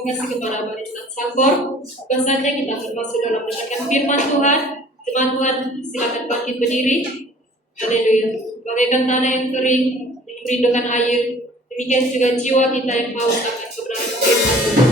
Terima kasih kepada Bapak Ustaz Sangkor. Bukan saja kita akan masuk dalam mendengarkan firman Tuhan. Firman Tuhan, silakan bangkit berdiri. Haleluya. Bagaikan tanah yang kering, yang merindukan air, demikian juga jiwa kita yang haus akan kebenaran firman Tuhan.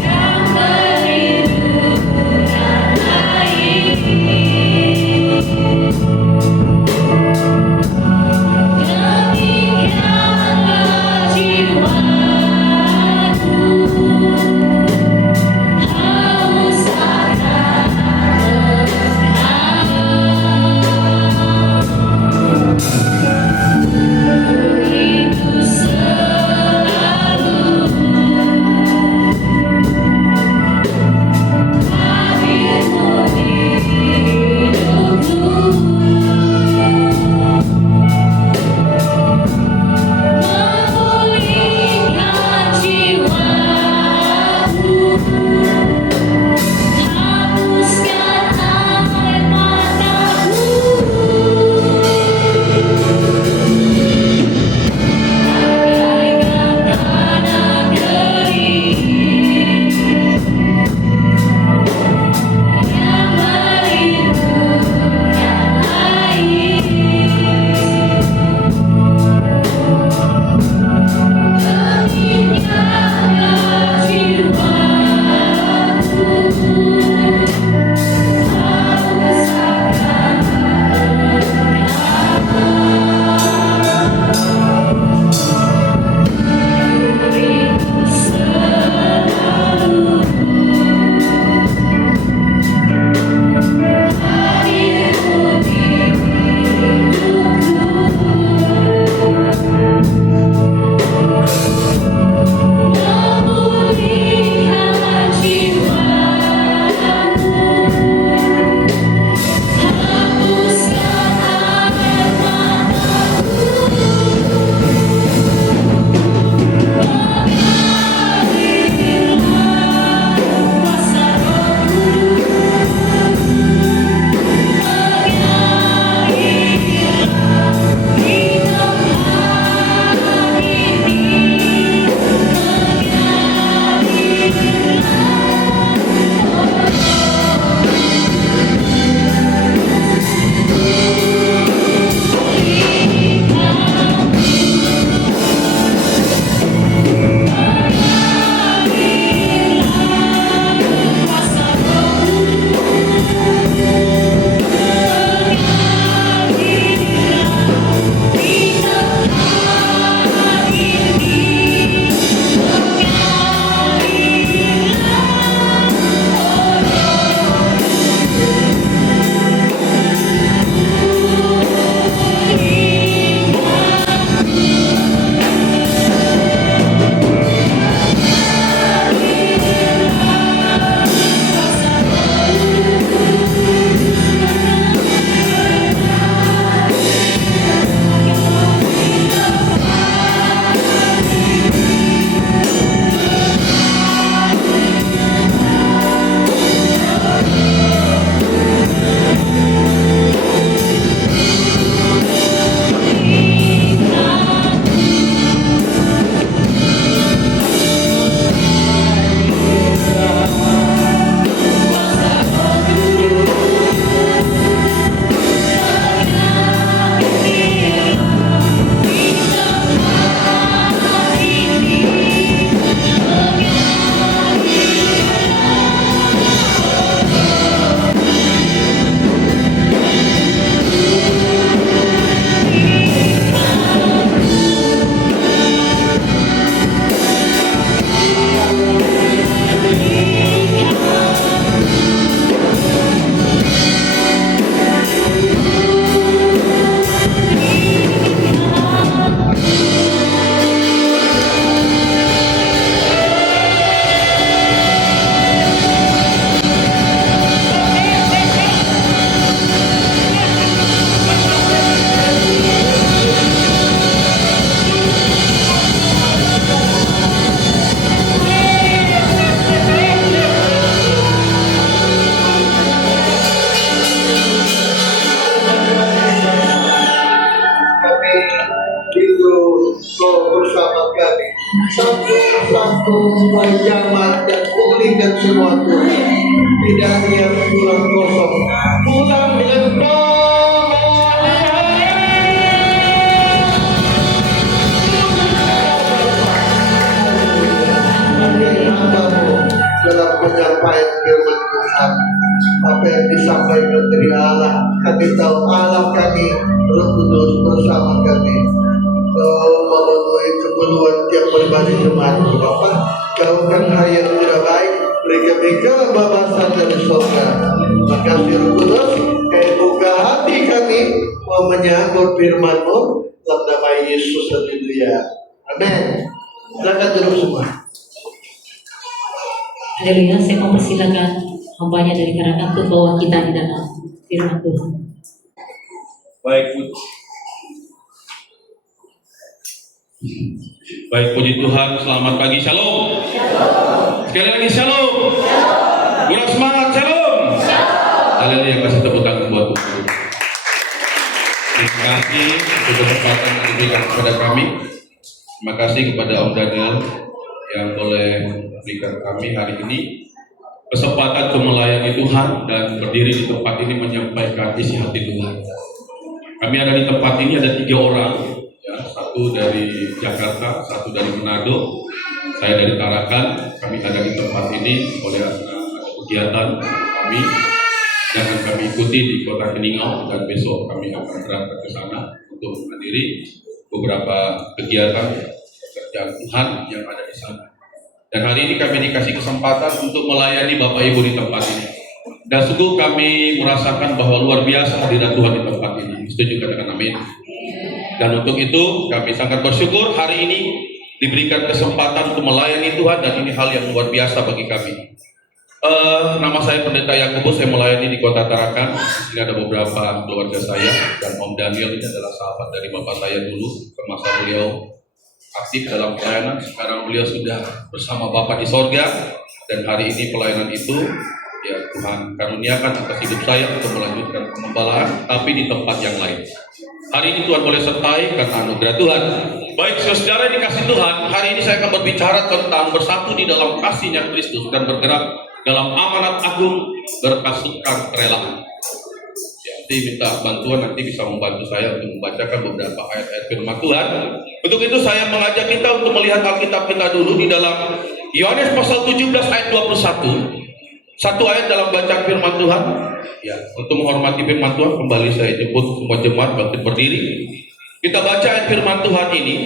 Yeah. bersama kami. Satu-satu menjamat dan pulihkan semua Tuhan. Tidak ada yang pulang kosong. Pulang dengan dalam penyampaian firman Tuhan. Apa yang disampaikan dari Allah, kami tahu Allah kami, Roh Kudus bersama kami. Kau memenuhi keperluan tiap pribadi jemaat Bapa. Jauhkan hal yang tidak baik, beri kami kebebasan dari surga. Makasih Roh Kudus, buka hati kami mau menyambut firman-Mu dalam nama Yesus. Haleluya. Amin. Silakan duduk semua. Haleluya, saya mau persilakan hambanya dari Karanganyar untuk bawa kita di dalam firman Tuhan. Baik, puji Tuhan, selamat pagi, shalom. Sekali lagi shalom. Kurang semangat, shalom. Haleluya, kasih tepuk tangan buat Tuhan. Terima kasih untuk kesempatan yang diberikan kepada kami. Terima kasih kepada Om Daniel yang boleh memberikan kami hari ini kesempatan untuk melayani Tuhan dan berdiri di tempat ini menyampaikan isi hati Tuhan. Kami ada di tempat ini ada 3 orang, ya, satu dari Jakarta, satu dari Manado, saya dari Tarakan. Kami ada di tempat ini oleh ada kegiatan kami yang akan kami ikuti di Kota Keningau, dan besok kami akan berangkat ke sana untuk menghadiri beberapa kegiatan pekerjaan Tuhan yang ada di sana. Dan hari ini kami dikasih kesempatan untuk melayani Bapak Ibu di tempat ini. Dan sungguh kami merasakan bahwa luar biasa hadirat Tuhan di tempat ini. Setuju katakan amin. Dan untuk itu kami sangat bersyukur hari ini diberikan kesempatan untuk melayani Tuhan, dan ini hal yang luar biasa bagi kami. Nama saya Pendeta Yakobus, saya melayani di Kota Tarakan. Di sini ada beberapa keluarga saya, dan Om Daniel ini adalah sahabat dari Bapak saya dulu, semasa beliau aktif dalam pelayanan. Sekarang beliau sudah bersama Bapak di sorga, dan hari ini pelayanan itu ya Tuhan karuniakan atas hidup saya untuk melanjutkan pengembalaan, tapi di tempat yang lain. Hari ini Tuhan boleh sertai karena anugerah Tuhan. Baik saudara yang dikasih Tuhan, hari ini saya akan berbicara tentang bersatu di dalam kasihnya Kristus dan bergerak dalam amanat agung berpasukan kerelaan. Ya, nanti minta bantuan, nanti bisa membantu saya untuk membacakan beberapa ayat-ayat firman Tuhan. Untuk itu saya mengajak kita untuk melihat Alkitab kita dulu di dalam Yohanes pasal 17 ayat 21. Satu ayat dalam bacaan firman Tuhan. Ya, untuk menghormati firman Tuhan, kembali saya jemput semua jemaat bangkit berdiri. Kita baca ayat firman Tuhan ini.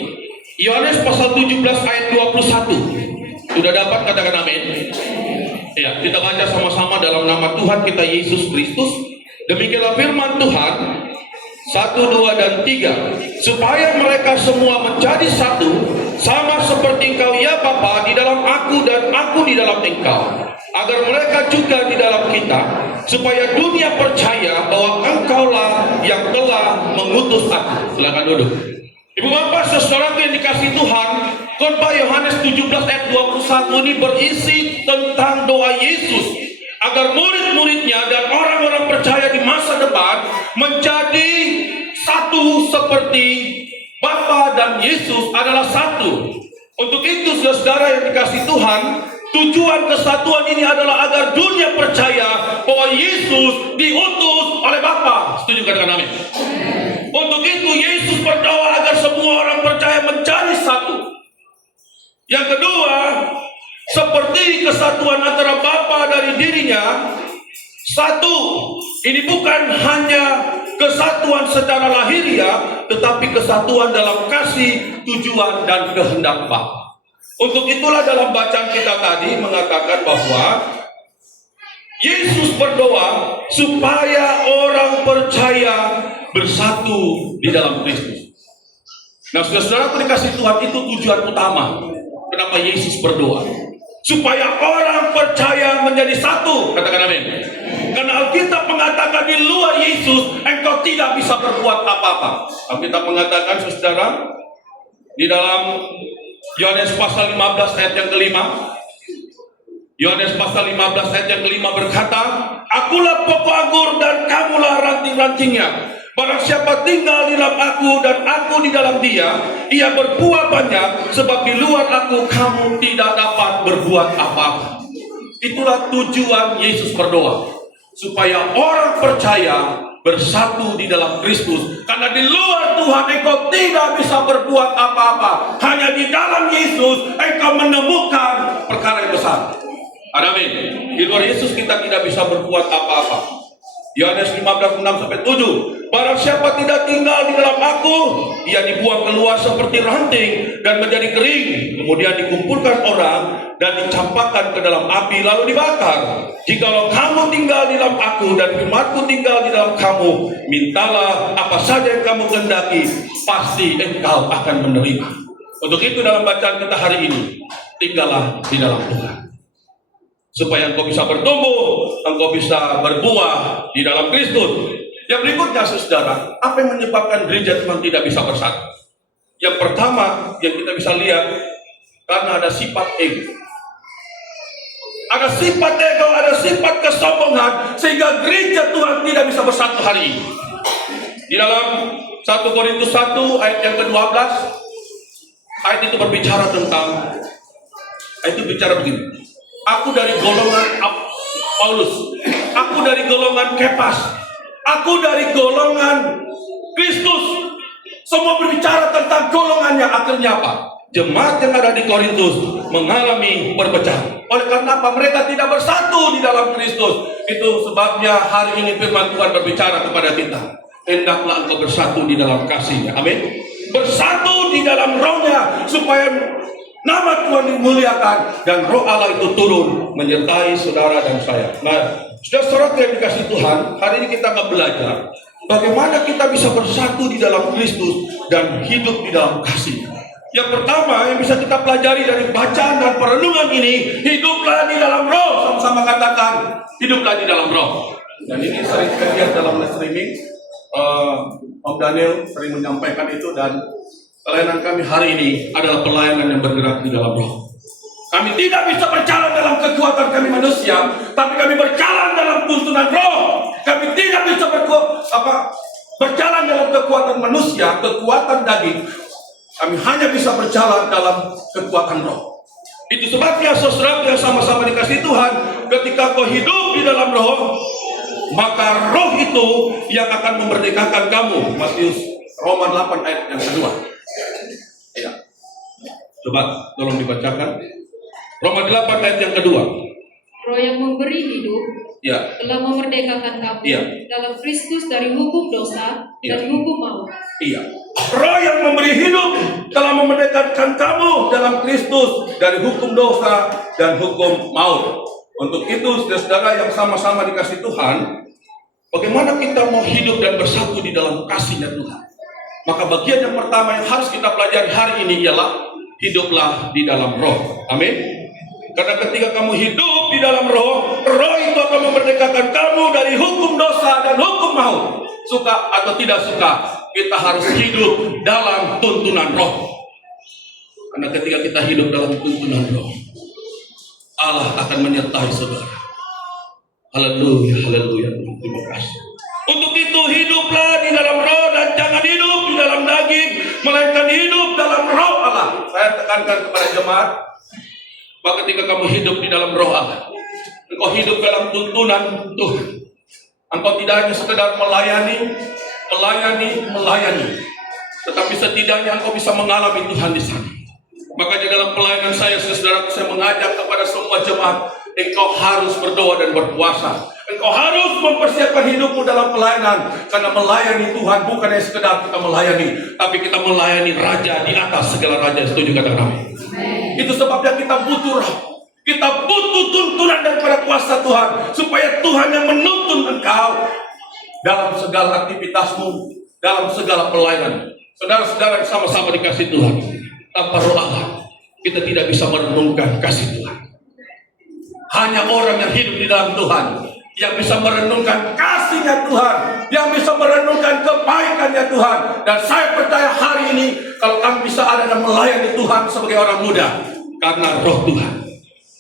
Yohanes pasal 17 ayat 21. Sudah dapat, katakan amin. Ya, kita baca sama-sama dalam nama Tuhan kita Yesus Kristus. Demikianlah firman Tuhan. 1, 2, dan 3. Supaya mereka semua menjadi satu, sama seperti Engkau ya Bapa di dalam aku dan aku di dalam Engkau, agar mereka juga di dalam kita, supaya dunia percaya bahwa Engkaulah yang telah mengutus aku. Silakan duduk. Ibu bapak saudara yang dikasih Tuhan, khotbah Yohanes 17 ayat 21 ini berisi tentang doa Yesus agar murid-muridnya dan orang-orang percaya di masa depan menjadi satu seperti Bapa dan Yesus adalah satu. Untuk itu saudara yang dikasih Tuhan, tujuan kesatuan ini adalah agar dunia percaya bahwa Yesus diutus oleh Bapa. Setuju katakan amin. Untuk itu Yesus berdoa agar semua orang percaya menjadi satu. Yang kedua, seperti kesatuan antara Bapa dari dirinya, satu. Ini bukan hanya kesatuan secara lahiriah, tetapi kesatuan dalam kasih, tujuan, dan kehendak Bapa. Untuk itulah dalam bacaan kita tadi mengatakan bahwa Yesus berdoa supaya orang percaya bersatu di dalam Kristus. Nah, saudara-saudara dikasih Tuhan, itu tujuan utama kenapa Yesus berdoa, supaya orang percaya menjadi satu. Katakan amin. Karena Alkitab mengatakan di luar Yesus engkau tidak bisa berbuat apa-apa. Alkitab mengatakan saudara di dalam Yohanes pasal 15 ayat yang kelima, Yohanes pasal 15 ayat yang kelima berkata, akulah pokok anggur dan kamulah ranting-rantingnya. Barang siapa tinggal di dalam aku dan aku di dalam dia, ia berbuah banyak, sebab di luar aku kamu tidak dapat berbuat apa-apa. Itulah tujuan Yesus berdoa, supaya orang percaya bersatu di dalam Kristus. Karena di luar Tuhan engkau tidak bisa berbuat apa-apa. Hanya di dalam Yesus engkau menemukan perkara yang besar. Amin. Di luar Yesus kita tidak bisa berbuat apa-apa. Yohanes 15:6-7. Barang siapa tidak tinggal di dalam aku, ia dibuang keluar seperti ranting dan menjadi kering, kemudian dikumpulkan orang dan dicampakkan ke dalam api lalu dibakar. Jikalau kamu tinggal di dalam aku dan firman-Ku tinggal di dalam kamu, mintalah apa saja yang kamu kehendaki, pasti engkau akan menerima. Untuk itu dalam bacaan kita hari ini, tinggallah di dalam Tuhan, supaya engkau bisa bertumbuh, engkau bisa berbuah di dalam Kristus. Yang berikutnya, saudara, apa yang menyebabkan gereja Tuhan tidak bisa bersatu? Yang pertama yang kita bisa lihat, karena ada sifat ego. Ada sifat ego, ada sifat kesombongan, sehingga gereja Tuhan tidak bisa bersatu hari ini. Di dalam 1 Korintus 1 ayat yang ke-12, ayat itu berbicara tentang, ayat itu bicara begini. Aku dari golongan Paulus, aku dari golongan Kepas, aku dari golongan Kristus. Semua berbicara tentang golongannya. Akhirnya apa? Jemaat yang ada di Korintus mengalami perpecahan. Oleh karena apa? Mereka tidak bersatu di dalam Kristus. Itu sebabnya hari ini firman Tuhan berbicara kepada kita. Hendaklah engkau bersatu di dalam kasih-Nya. Amin. Bersatu di dalam roh-Nya, supaya nama Tuhan dimuliakan dan roh Allah itu turun menyertai saudara dan saya. Nah, saudara yang dikasih Tuhan, hari ini kita akan belajar bagaimana kita bisa bersatu di dalam Kristus dan hidup di dalam kasih. Yang pertama yang bisa kita pelajari dari bacaan dan perenungan ini, hiduplah di dalam roh. Sama-sama katakan, hiduplah di dalam roh. Dan ini sering kita lihat dalam streaming, Om Daniel sering menyampaikan itu, dan pelayanan kami hari ini adalah pelayanan yang bergerak di dalam roh. Kami tidak bisa berjalan dalam kekuatan kami manusia, tapi kami berjalan dalam tuntunan roh. Kami tidak bisa berjalan dalam kekuatan manusia, kekuatan daging. Kami hanya bisa berjalan dalam kekuatan roh. Itu sebabnya saudara yang sama-sama dikasih Tuhan, ketika kau hidup di dalam roh, maka roh itu yang akan memerdekakan kamu. Matius Roma 8 ayat yang kedua. Ya. Coba tolong dibacakan. Roma 8 ayat yang kedua. Roh yang memberi hidup, Ya. telah memerdekakan kamu dalam Kristus dari hukum dosa dan hukum maut. Iya. Roh yang memberi hidup telah memerdekakan kamu dalam Kristus dari hukum dosa dan hukum maut. Untuk itu, saudara yang sama-sama dikasih Tuhan, bagaimana kita mau hidup dan bersatu di dalam kasih-Nya Tuhan? Maka bagian yang pertama yang harus kita pelajari hari ini ialah hiduplah di dalam roh. Amin. Karena ketika kamu hidup di dalam roh, roh itu akan memerdekakan kamu dari hukum dosa dan hukum maut. Suka atau tidak suka, kita harus hidup dalam tuntunan roh. Karena ketika kita hidup dalam tuntunan roh, Allah akan menyertai saudara. Haleluya, haleluya. Terima kasih. Untuk itu hiduplah di dalam roh dan jangan hidup di dalam daging, melainkan hidup dalam roh Allah. Saya tekankan kepada jemaat, bahwa ketika kamu hidup di dalam roh Allah, engkau hidup dalam tuntunan Tuhan. Engkau tidak hanya sekedar melayani, tetapi setidaknya engkau bisa mengalami Tuhan di sana. Makanya dalam pelayanan saya, saudara, saya mengajak kepada semua jemaat, engkau harus berdoa dan berpuasa. Engkau harus mempersiapkan hidupmu dalam pelayanan. Karena melayani Tuhan bukan hanya sekedar kita melayani, tapi kita melayani Raja di atas segala raja. Setuju kata kami? Itu sebabnya kita butuh roh. Kita butuh tuntunan daripada kuasa Tuhan, supaya Tuhan yang menuntun engkau dalam segala aktivitasmu, dalam segala pelayanan. Saudara-saudara yang sama-sama dikasih Tuhan, tanpa roh Allah, kita tidak bisa merenungkan kasih Tuhan. Hanya orang yang hidup di dalam Tuhan yang bisa merenungkan kasih-Nya Tuhan, yang bisa merenungkan kebaikan-Nya Tuhan. Dan saya percaya hari ini, kalau kamu bisa ada dan melayani Tuhan sebagai orang muda, karena roh Tuhan.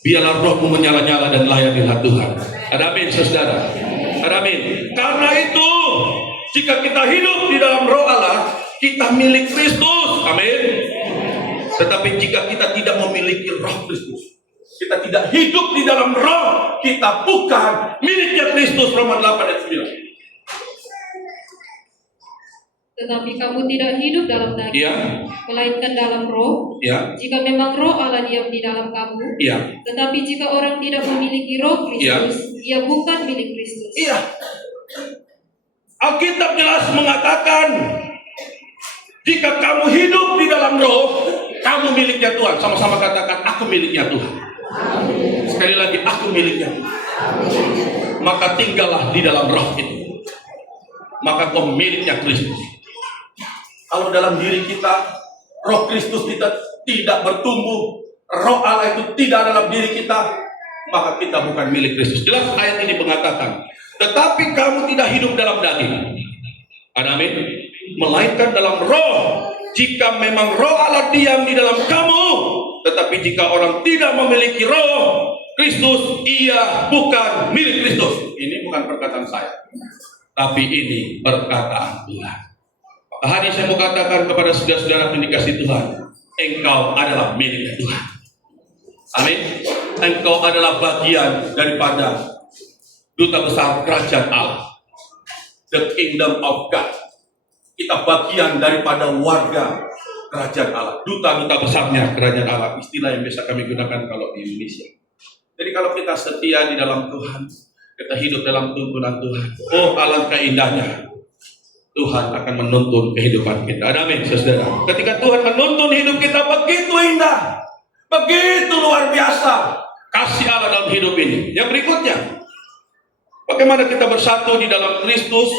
Biarlah rohmu menyala-nyala dan layanilah Tuhan. Amin, saudara. Amin. Karena itu, Jika kita hidup di dalam roh Allah, kita milik Kristus. Amin. Tetapi jika kita tidak memiliki roh Kristus, kita tidak hidup di dalam roh, kita bukan miliknya Kristus. Roma 8 ayat 9. Tetapi kamu tidak hidup dalam daging, Iya. melainkan dalam roh. Iya. Jika memang roh Allah diam di dalam kamu, Iya. tetapi jika orang tidak memiliki roh Kristus, ia bukan milik Kristus. Iya. Alkitab jelas mengatakan, jika kamu hidup di dalam roh, kamu miliknya Tuhan. Sama-sama katakan, aku miliknya Tuhan. Sekali lagi, aku miliknya Tuhan. Maka tinggallah di dalam roh itu. Maka kau miliknya Kristus. Kalau dalam diri kita, roh Kristus kita tidak bertumbuh, roh Allah itu tidak dalam diri kita, maka kita bukan milik Kristus. Jelas ayat ini mengatakan, tetapi kamu tidak hidup dalam daging. Amin. Melainkan dalam roh. Jika memang roh Allah diam di dalam kamu, tetapi jika orang tidak memiliki roh Kristus, ia bukan milik Kristus. Ini bukan perkataan saya, tapi ini perkataan Tuhan. Hari ini saya mau katakan kepada saudara-saudara yang dikasihi Tuhan, engkau adalah milik Tuhan. Amin. Engkau adalah bagian daripada duta besar kerajaan Allah, the kingdom of God. Kita bagian daripada warga kerajaan Allah, duta-duta besarnya kerajaan Allah. Istilah yang biasa kami gunakan kalau di Indonesia. Jadi kalau kita setia di dalam Tuhan, kita hidup dalam tuntunan Tuhan, oh alangkah indahnya Tuhan akan menuntun kehidupan kita. Amin, saudara. Ketika Tuhan menuntun hidup kita, begitu indah, begitu luar biasa kasih Allah dalam hidup ini. Yang berikutnya, bagaimana kita bersatu di dalam Kristus?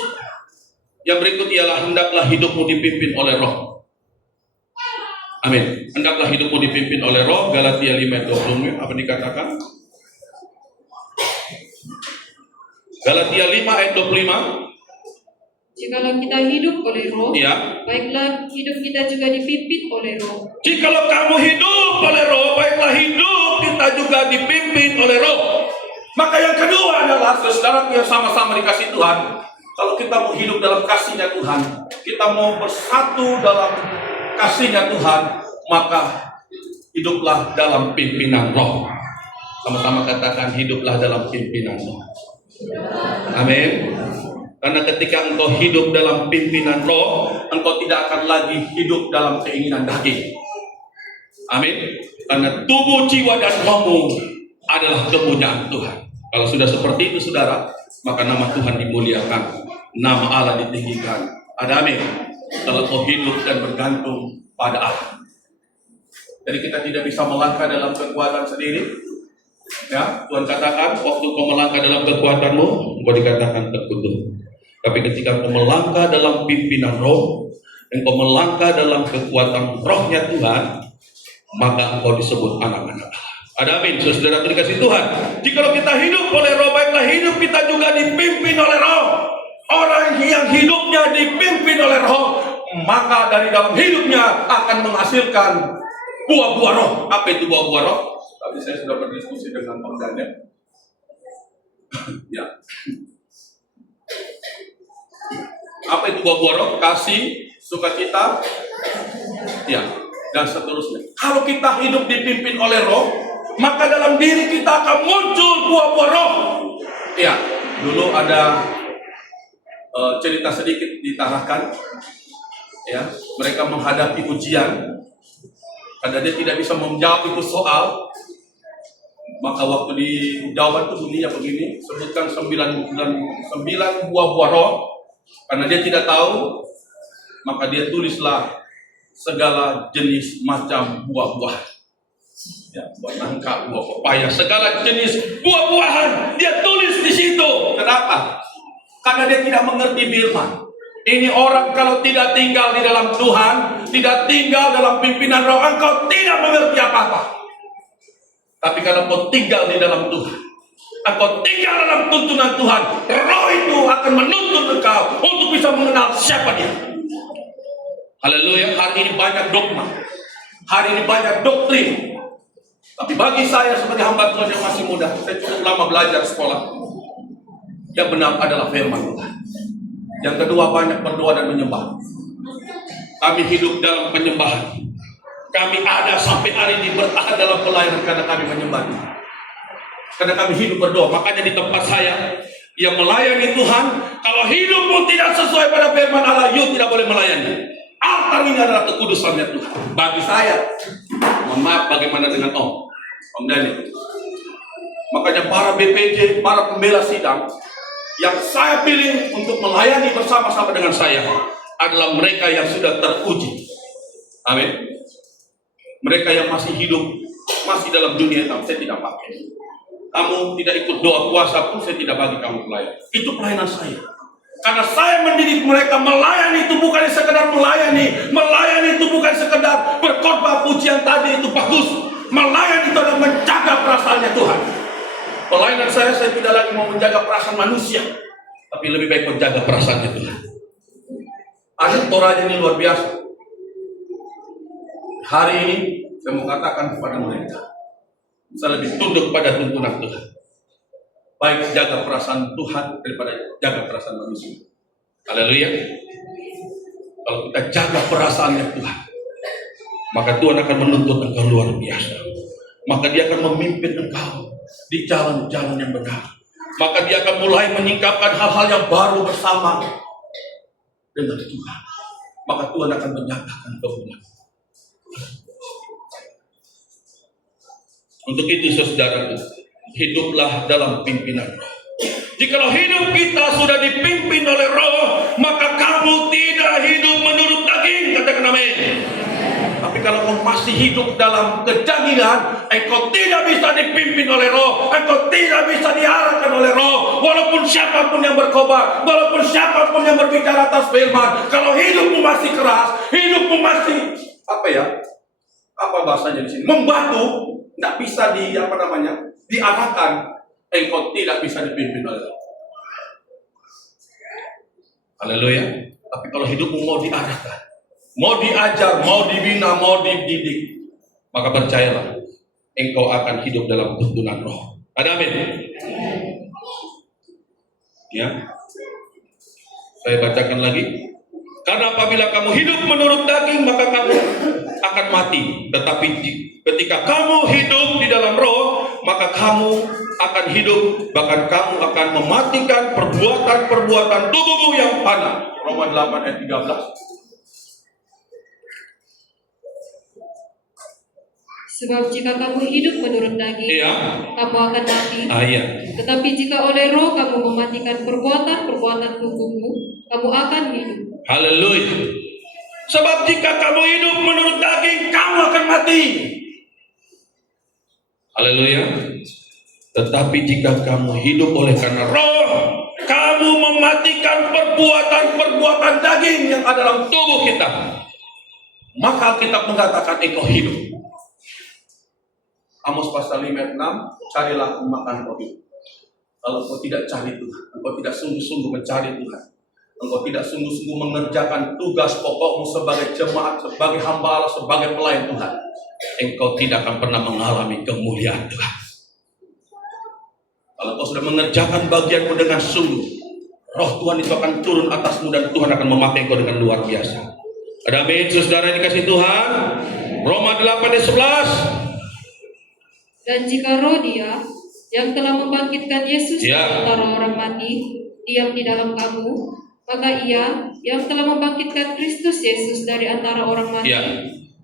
Yang berikut ialah hendaklah hidupmu dipimpin oleh Roh. Amin. Hendaklah hidupmu dipimpin oleh Roh. Galatia 5:20. Apa dikatakan? Galatia 5:25. Jikalau kita hidup oleh roh, Ya. baiklah hidup kita juga dipimpin oleh roh. Jikalau kamu hidup oleh Roh, baiklah hidup kita juga dipimpin oleh Roh. Maka yang kedua adalah, saudara yang sama-sama dikasih Tuhan, kalau kita mau hidup dalam kasih-Nya Tuhan, kita mau bersatu dalam kasih-Nya Tuhan, maka hiduplah dalam pimpinan Roh. Sama-sama katakan, hiduplah dalam pimpinan Roh. Amin. Karena ketika engkau hidup dalam pimpinan Roh, engkau tidak akan lagi hidup dalam keinginan daging. Amin. Karena tubuh, jiwa, dan rohmu adalah kepunyaan Tuhan. Kalau sudah seperti itu, saudara, maka nama Tuhan dimuliakan, nama Allah ditinggikan. Ada amin. Kalau kau hidup dan bergantung pada Allah. Jadi kita tidak bisa melangkah dalam kekuatan sendiri. Ya, Tuhan katakan, waktu kau melangkah dalam kekuatanmu, kau dikatakan terkutuk. Tapi ketika engkau melangkah dalam pimpinan Roh, engkau melangkah dalam kekuatan Rohnya Tuhan, maka engkau disebut anak-anak Allah. Ada amin, saudara dikasih Tuhan. Jikalau kita hidup oleh Roh, baiklah hidup kita juga dipimpin oleh Roh. Orang yang hidupnya dipimpin oleh Roh, maka dari dalam hidupnya akan menghasilkan buah-buah Roh. Apa itu buah-buah Roh? Tadi saya sudah berdiskusi dengan Bang Daniel. Ya. Apa itu buah-buah Roh? Kasih, sukacita, ya, dan seterusnya. Kalau kita hidup dipimpin oleh Roh, maka dalam diri kita akan muncul buah-buah Roh. Ya, dulu ada cerita sedikit ditarahkan. Ya, mereka menghadapi ujian, karena dia tidak bisa menjawab itu soal. Maka waktu di jawaban itu bunyinya begini, sebutkan 9 buah-buah Roh. Karena dia tidak tahu, maka dia tulislah segala jenis macam buah-buahan. Ya, buah nangka, buah pepaya, segala jenis buah-buahan dia tulis di situ. Kenapa? Karena dia tidak mengerti firman. Ini orang kalau tidak tinggal di dalam Tuhan, tidak tinggal dalam pimpinan Roh, engkau tidak mengerti apa-apa. Tapi kalau kau tinggal di dalam Tuhan, engkau tinggal dalam tuntunan Tuhan, Roh itu akan menuntun engkau untuk bisa mengenal siapa dia. Haleluya. Hari ini banyak dogma, hari ini banyak doktrin. Tapi bagi saya sebagai hamba Tuhan yang masih muda, saya cukup lama belajar sekolah. Yang benar adalah firman Tuhan. Yang kedua, banyak berdoa dan menyembah. Kami hidup dalam penyembahan. Kami ada sampai hari ini bertahan dalam pelayanan karena kami menyembah Tuhan. Karena kami hidup berdoa. Makanya di tempat saya yang melayani Tuhan, kalau hidupmu tidak sesuai pada firman Allah, you tidak boleh melayani. Altar ini adalah kekudusannya Tuhan. Bagi saya, mohon maaf, bagaimana dengan Om Daniel? Makanya para BPJ, para pembela sidang yang saya pilih untuk melayani bersama-sama dengan saya adalah mereka yang sudah teruji. Amin. Mereka yang masih hidup, masih dalam dunia hitam, saya tidak pakai. Kamu tidak ikut doa puasa pun saya tidak bagi kamu pelayan. Itu pelayanan saya. Karena saya mendidik mereka melayani itu bukan sekedar melayani. Melayani itu bukan sekedar berkhotbah pujian tadi itu bagus. Melayani itu adalah menjaga perasaannya Tuhan. Pelayanan saya tidak lagi mau menjaga perasaan manusia, tapi lebih baik menjaga perasaannya Tuhan. Ada Torahnya ini luar biasa. Hari ini saya mau katakan kepada mereka, saya lebih tunduk pada tuntunan Tuhan. Baik jaga perasaan Tuhan daripada jaga perasaan manusia. Haleluya. Kalau kita jaga perasaannya Tuhan, maka Tuhan akan menuntut engkau luar biasa. Maka Dia akan memimpin engkau di jalan-jalan yang benar. Maka Dia akan mulai menyingkapkan hal-hal yang baru bersama dengan Tuhan. Maka Tuhan akan menyatakan kemuliaan. Untuk itu saudara, hiduplah dalam pimpinan Roh. Jikalau hidup kita sudah dipimpin oleh Roh, maka kamu tidak hidup menurut daging. Katakan amin. Tapi kalau kamu masih hidup dalam kedagingan, engkau tidak bisa dipimpin oleh Roh, engkau tidak bisa diarahkan oleh Roh. Walaupun siapapun yang berkhotbah, walaupun siapapun yang berbicara atas firman, kalau hidupmu masih keras, hidupmu masih apa bahasanya di sini? Membatu. Tidak bisa diarahkan, engkau tidak bisa dipimpin oleh Allah. Haleluya. Tapi kalau hidupmu mau diarahkan, mau diajar, mau dibina, mau dididik, maka percayalah, engkau akan hidup dalam tuntunan Roh. Ada amin? Ya. Saya bacakan lagi. Karena apabila kamu hidup menurut daging, maka kamu akan mati. Tetapi ketika kamu hidup di dalam Roh, maka kamu akan hidup, bahkan kamu akan mematikan perbuatan-perbuatan tubuhmu yang fana. Roma 8 ayat 13. Sebab jika kamu hidup menurut daging, kamu akan mati. Tetapi jika oleh Roh kamu mematikan perbuatan-perbuatan tubuhmu, kamu akan hidup. Haleluya. Sebab jika kamu hidup menurut daging, kamu akan mati. Haleluya. Tetapi jika kamu hidup oleh karena Roh, kamu mematikan perbuatan-perbuatan daging yang ada dalam tubuh kita. Maka Alkitab mengatakan engkau hidup. Amos pasal 5 ayat 6, carilah makan roh hidup. Kalau engkau tidak cari Tuhan, engkau tidak sungguh-sungguh mencari Tuhan, engkau tidak sungguh-sungguh mengerjakan tugas pokokmu sebagai jemaat, sebagai hamba Allah, sebagai pelayan Tuhan, engkau tidak akan pernah mengalami kemuliaan Tuhan. Kalau engkau sudah mengerjakan bagianmu dengan sungguh, Roh Tuhan itu akan turun atasmu dan Tuhan akan memakai engkau dengan luar biasa. Ada amin, saudara yang dikasih Tuhan. Roma 8 ayat 11. Dan jika Roh Dia yang telah membangkitkan Yesus dari antara orang mati diam di dalam kamu, maka Ia yang telah membangkitkan Kristus Yesus dari antara orang mati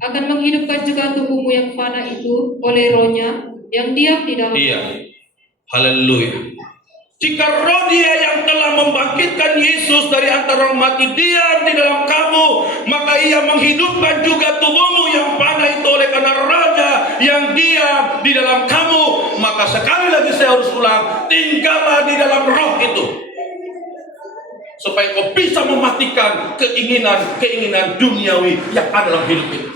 akan menghidupkan juga tubuhmu yang fana itu oleh Roh-Nya yang diam di dalam kamu. Haleluya. Jika Roh Dia yang telah membangkitkan Yesus dari antara orang mati diam di dalam kamu, maka Ia menghidupkan juga tubuhmu yang fana itu oleh karena Roh-Nya yang diam di dalam kamu. Maka sekali lagi saya harus ulang, tinggallah di dalam Roh itu, supaya kau bisa mematikan keinginan-keinginan duniawi yang ada dalam hidup kita.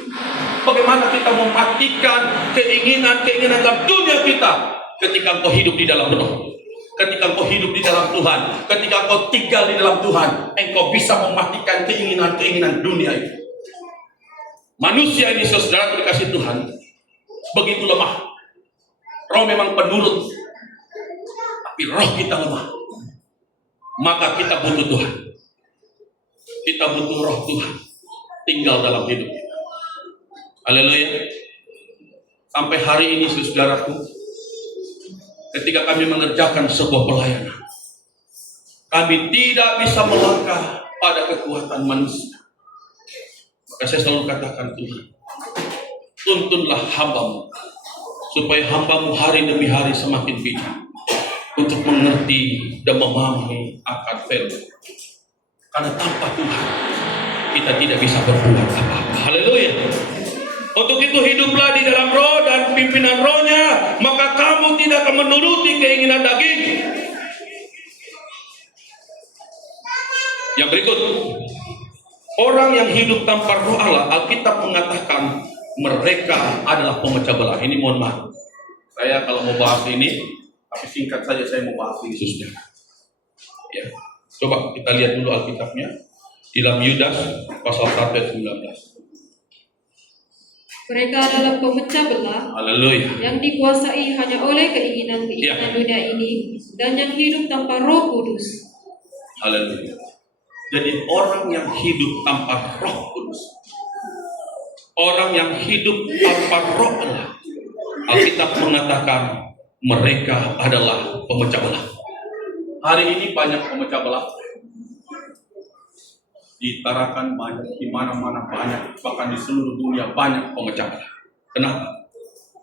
Bagaimana kita mematikan keinginan-keinginan dalam dunia kita? Ketika kau hidup di dalam Roh, ketika engkau hidup di dalam Tuhan, ketika engkau tinggal di dalam Tuhan, engkau bisa mematikan keinginan-keinginan dunia itu. Manusia ini, saudara dikasih Tuhan, begitu lemah. Roh memang penurut, tapi roh kita lemah. Maka kita butuh Tuhan. Kita butuh roh Tuhan tinggal dalam hidup kita. Haleluya. Sampai hari ini saudaraku, ketika kami mengerjakan sebuah pelayanan, kami tidak bisa melangkah pada kekuatan manusia. Maka saya selalu katakan, Tuhan, tuntunlah hamba-Mu, supaya hamba-Mu hari demi hari semakin bijak untuk mengerti dan memahami akan firman. Karena tanpa Tuhan, kita tidak bisa berbuat apa-apa. Haleluya. Untuk itu hiduplah di dalam roh dan pimpinan rohnya, maka kamu tidak akan menuruti keinginan daging. Yang berikut, orang yang hidup tanpa roh Allah, Alkitab mengatakan mereka adalah pemecah belah. Ini mohon maaf, saya kalau mau bahas ini, tapi singkat saja saya mau bahas ini saudara. Ya, coba kita lihat dulu Alkitabnya di dalam Yudas pasal 1 ayat 19. Mereka adalah pemecah belah Haleluya. yang dikuasai hanya oleh keinginan-keinginan dunia ini dan yang hidup tanpa Roh Kudus. Haleluya. Jadi orang yang hidup tanpa Roh Kudus, orang yang hidup tanpa Roh Allah, Alkitab mengatakan mereka adalah pemecah belah. Hari ini banyak pemecah belah. Di Tarakan banyak, di mana-mana banyak, bahkan di seluruh dunia banyak pemecah belah. Kenapa?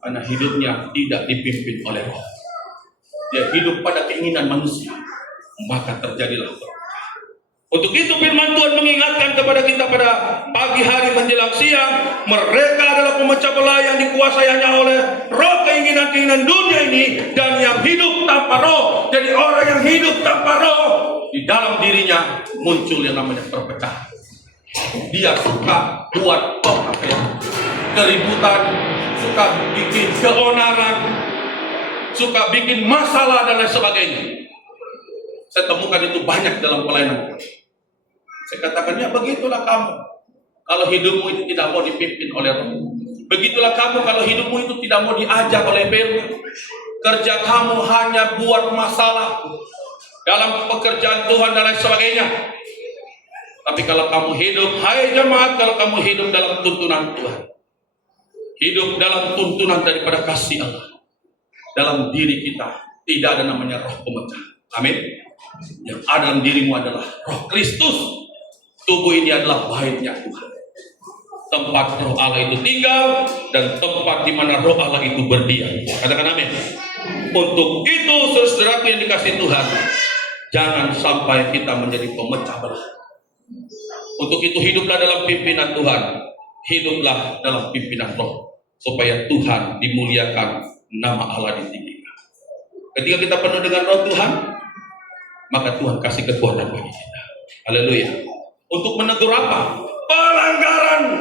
Karena hidupnya tidak dipimpin oleh Roh. Dia hidup pada keinginan manusia, maka terjadilah perpecahan. Untuk itu firman Tuhan mengingatkan kepada kita pada pagi hari menjelang siang, mereka adalah pemecah belah yang dikuasai hanya oleh roh keinginan-keinginan dunia ini dan yang hidup tanpa roh. Jadi orang yang hidup tanpa roh, di dalam dirinya muncul yang namanya perpecahan. Dia suka buat keributan, suka bikin keonaran, suka bikin masalah dan lain sebagainya. Saya temukan itu banyak dalam pelayanan. Saya katakan, ya begitulah kamu kalau hidupmu itu tidak mau dipimpin oleh Roh. Begitulah kamu kalau hidupmu itu tidak mau diajak oleh firman. Kerja kamu hanya buat masalah dalam pekerjaan Tuhan dan lain sebagainya. Tapi kalau kamu hidup, hai jemaat, kalau kamu hidup dalam tuntunan Tuhan, hidup dalam tuntunan daripada kasih Allah, dalam diri kita tidak ada namanya roh pemecah. Amin. Yang ada dalam dirimu adalah Roh Kristus. Tubuh ini adalah baitnya Tuhan, tempat roh Allah itu tinggal dan tempat di mana roh Allah itu berdiam. Katakan amin. Untuk itu saudaraku yang dikasihi Tuhan, jangan sampai kita menjadi pemecah belah. Untuk itu hiduplah dalam pimpinan Tuhan, hiduplah dalam pimpinan Roh, supaya Tuhan dimuliakan, nama Allah ditinggikan. Ketika kita penuh dengan Roh Tuhan, maka Tuhan kasih kekuatan bagi kita. Haleluya. Untuk menegur apa?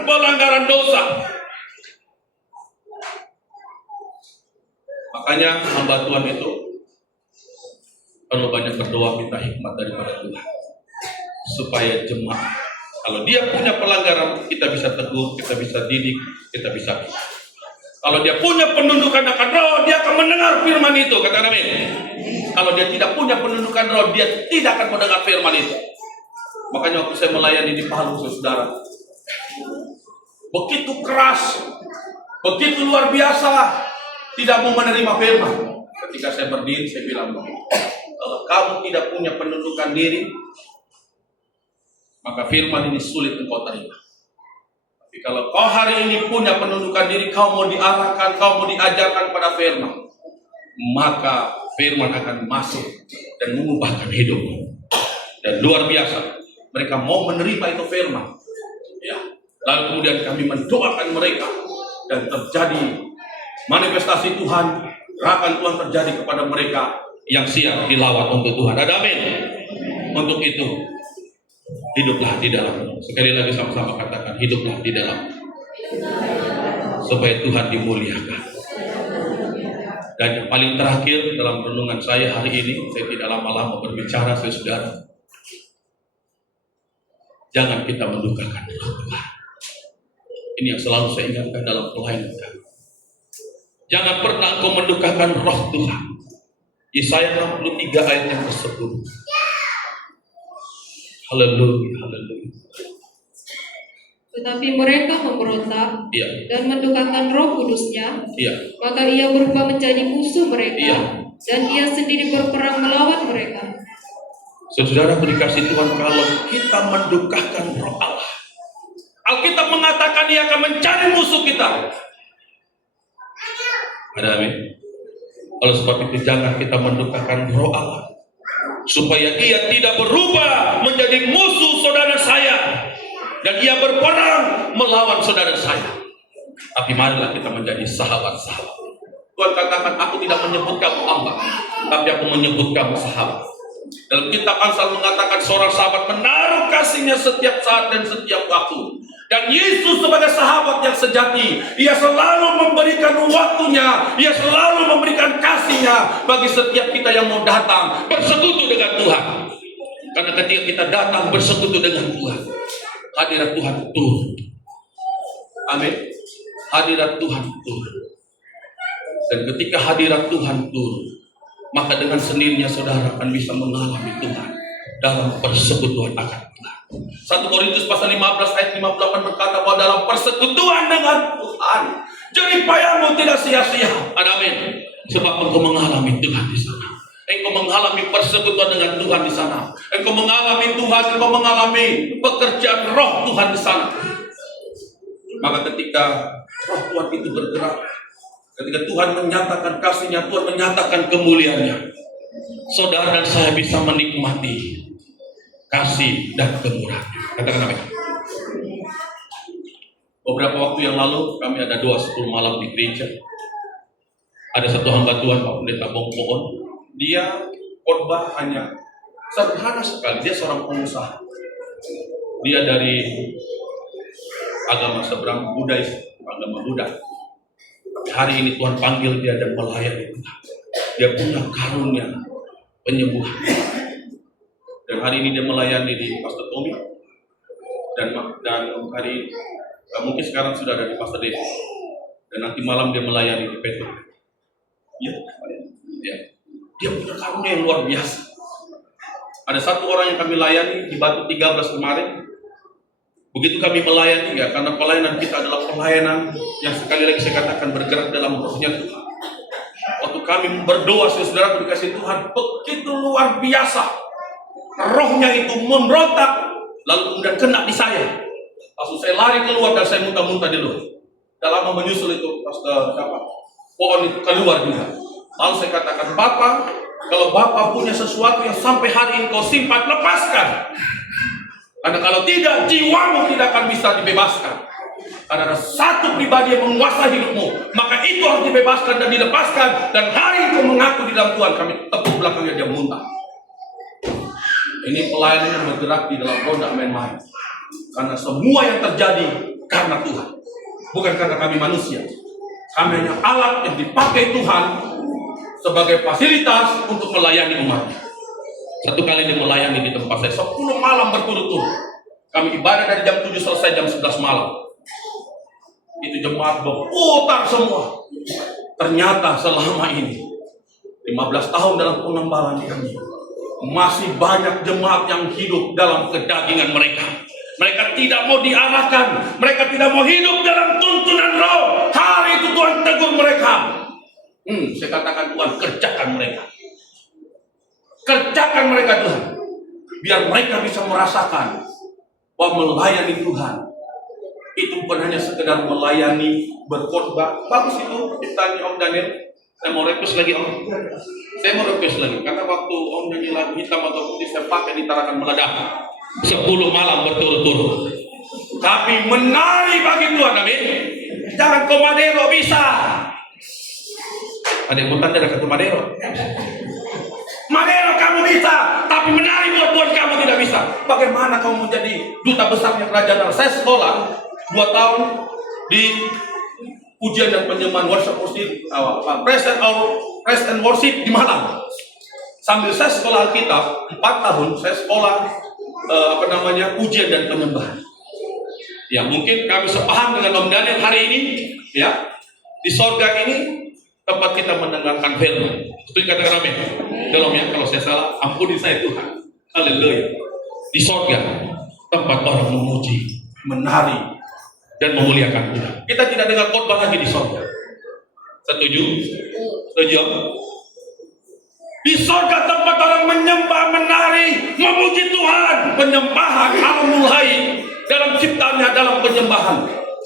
Pelanggaran dosa. Makanya hamba Tuhan itu perlu banyak berdoa minta hikmat daripada Tuhan, supaya jemaat, kalau dia punya pelanggaran, kita bisa tegur, kita bisa didik, kita bisa bimbing. Kalau dia punya penundukan akan roh, dia akan mendengar firman itu. Katakan amin. Kalau dia tidak punya penundukan roh, dia tidak akan mendengar firman itu. Makanya waktu saya melayani di Palu, saudara, begitu keras, begitu luar biasa, tidak mau menerima firman. Ketika saya berdiri, saya bilang, kalau kamu tidak punya penundukan diri, maka firman ini sulit engkau terima. Tapi kalau kau hari ini punya penundukan diri, kau mau diarahkan, kau mau diajarkan pada firman, maka firman akan masuk dan mengubahkan hidupmu. Dan luar biasa, mereka mau menerima itu firman. Ya. Lalu kemudian kami mendoakan mereka dan terjadi manifestasi Tuhan, gerakan Tuhan terjadi kepada mereka yang siap dilawat untuk Tuhan. Ada amin. Untuk itu hiduplah di dalam. Sekali lagi sama-sama katakan, hiduplah di dalam, supaya Tuhan dimuliakan. Dan yang paling terakhir dalam renungan saya hari ini, saya tidak lama-lama berbicara, saudara. Jangan kita mendukakan roh Tuhan. Ini yang selalu saya ingatkan dalam pelayanan kami. Jangan pernah engkau mendukakan roh Tuhan. Yesaya 63 ayat yang ke-10. Haleluya, haleluya. Tetapi mereka memberontak Iya, dan mendukakan Roh Kudusnya, iya, maka ia berubah menjadi musuh mereka, Iya. dan ia sendiri berperang melawan mereka. saudara dikasih Tuhan, kalau kita mendukakan Roh Allah, Alkitab mengatakan Ia akan mencari musuh kita. Ada amin. Oleh sebab itu jangan kita mendukakan Roh Allah, supaya Ia tidak berubah menjadi musuh saudara saya, dan Ia berperang melawan saudara saya. Tapi marilah kita menjadi sahabat-sahabat. Tuhan katakan, aku tidak menyebut kamu hamba, tapi aku menyebut kamu sahabat. Dalam kitab Amsal mengatakan seorang sahabat menaruh kasihnya setiap saat dan setiap waktu. Dan Yesus sebagai sahabat yang sejati, Ia selalu memberikan waktunya, Ia selalu memberikan kasihnya bagi setiap kita yang mau datang bersekutu dengan Tuhan. Karena ketika kita datang bersekutu dengan Tuhan, hadirat Tuhan turun. Amin. Hadirat Tuhan turun. Dan ketika hadirat Tuhan turun, maka dengan sendirinya saudara akan bisa mengalami Tuhan dalam persekutuan akan Tuhan. 1 Korintus pasal 15 ayat 58 berkata bahwa dalam persekutuan dengan Tuhan, jerih payahmu tidak sia-sia. Amin. Sebab engkau mengalami Tuhan di sana. Engkau mengalami persekutuan dengan Tuhan di sana. Engkau mengalami Tuhan, engkau mengalami pekerjaan Roh Tuhan di sana. Maka ketika Roh Tuhan itu bergerak, ketika Tuhan menyatakan kasih-Nya, Tuhan menyatakan kemuliaan-Nya, saudara dan saya bisa menikmati kasih dan kemurahan. Katakan amin. Beberapa waktu yang lalu kami ada doa 10 malam di gereja. Ada satu hamba Tuhan, Pak Pendeta Bongpoon. Dia khotbah hanya sederhana sekali. Dia seorang pengusaha. Dia dari agama seberang Buddhis, agama Buddha. Tapi hari ini Tuhan panggil dia dan melayani Tuhan. Dia punya karunia penyembuhan. Dan hari ini dia melayani di Pastor Tommy. Dan hari mungkin sekarang sudah ada di Pastor Desi. Dan nanti malam dia melayani di Petro. Ya. Dia punya karunia yang luar biasa. Ada satu orang yang kami layani di Batu 13 kemarin. Begitu kami melayani, ya, karena pelayanan kita adalah pelayanan yang sekali lagi saya katakan bergerak dalam rohnya Tuhan. Waktu kami berdoa, saudara dikasih Tuhan begitu luar biasa. Rohnya itu memberontak, lalu kemudian kena di saya. Langsung saya lari keluar dan saya muntah-muntah di luar. Dah lama menyusul itu, pohon itu keluar juga. Lalu saya katakan, Bapak, kalau Bapak punya sesuatu yang sampai hari ini kau simpan, lepaskan. Karena kalau tidak, jiwamu tidak akan bisa dibebaskan. Karena ada satu pribadi yang menguasai hidupmu, maka itu harus dibebaskan dan dilepaskan. Dan hari itu mengaku di dalam Tuhan, kami tepuk belakangnya dia muntah. Ini pelayanan yang bergerak di dalam roh, tidak main-main. Karena semua yang terjadi karena Tuhan, bukan karena kami manusia. Kami hanya alat yang dipakai Tuhan sebagai fasilitas untuk melayani umatnya. Satu kali dia melayani di tempat saya 10 malam berturut-turut. Kami ibadah dari jam 7 selesai jam 11 malam. Itu jemaat berputar semua. Ternyata selama ini 15 tahun dalam pengembalaan kami, masih banyak jemaat yang hidup dalam kedagingan mereka. Mereka tidak mau diarahkan, mereka tidak mau hidup dalam tuntunan roh. Hari itu Tuhan tegur mereka. Saya katakan, Tuhan kerjakan mereka. Kerjakan mereka Tuhan. Biar mereka bisa merasakan bahwa melayani Tuhan itu bukan hanya sekedar melayani, berkhotbah. Bagus itu, ditanya Om Daniel. Saya mau request lagi Om. Saya mau request lagi, karena waktu Om nyanyi lagu hitam atau putih saya pakai di Tarakan Meledak 10 malam berturut-turut. Tapi menari bagi Tuhan, amin. Jangan komadero bisa. Ada yang mau tanda dekat komadero? Madero kamu bisa, tapi menari buat Tuhan kamu tidak bisa. Bagaimana kamu menjadi duta besarnya kerajaan Allah? Saya sekolah 2 tahun di ujian dan penyembahan worship praise and worship di Malang. Sambil saya sekolah Alkitab 4 tahun, saya sekolah ujian dan penyembahan. Ya, mungkin kami sepaham dengan Om Daniel hari ini, ya. Di sorga ini tempat kita mendengarkan firman. Setuju katakan amin. Dalam yang kalau saya salah, ampuni saya Tuhan. Haleluya. di sorga tempat orang memuji, menari, dan memuliakan Tuhan. Kita tidak dengar khotbah lagi di sorga. Setuju? Setuju? Di sorga tempat orang menyembah, menari, memuji Tuhan. Penyembahan akan mulai dalam ciptaannya, dalam penyembahan,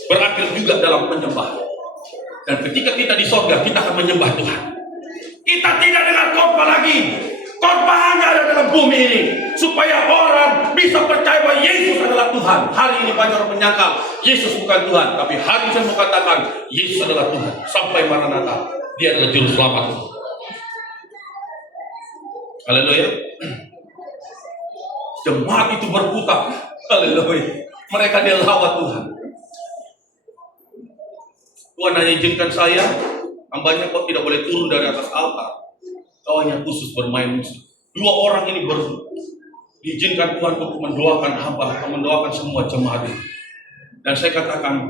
berakhir juga dalam penyembahan. Dan ketika kita di sorga, kita akan menyembah Tuhan. Kita tidak dengar khotbah lagi. Khotbah hanya ada dalam bumi ini, supaya orang bisa percaya bahwa Yesus adalah Tuhan. Hari ini banyak orang menyangkal Yesus bukan Tuhan, tapi hari ini saya mau katakan Yesus adalah Tuhan. Sampai Maranatha, Dia adalah juru selamat. Haleluya. Jemaat itu berputar. Haleluya. Mereka dilawat Tuhan. Tuhan hanya izinkan saya, hambanya kau tidak boleh turun dari atas altar. Kau hanya khusus bermain musik. 2 orang ini diizinkan Tuhan untuk mendoakan hamba, atau mendoakan semua jemaat ini. Dan saya katakan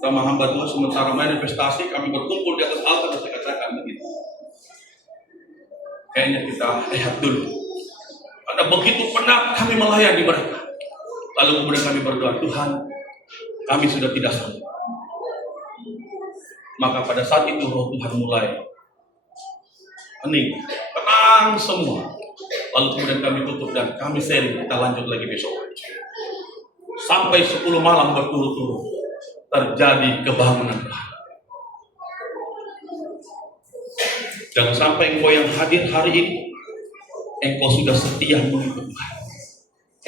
sama hamba Tuhan, sementara manifestasi kami berkumpul di atas altar, dan saya katakan begitu. Kayaknya kita lihat dulu. Karena begitu penat kami melayani mereka. Lalu kemudian kami berdoa, Tuhan, kami sudah tidak sanggup. Maka pada saat itu roh Tuhan mulai hening, tenang semua. Lalu kemudian kami tutup dan kami seri, kita lanjut lagi besok. Sampai 10 malam berturut-turut terjadi kebangunan Tuhan. Jangan sampai engkau yang hadir hari ini, engkau sudah setia mengikut Tuhan.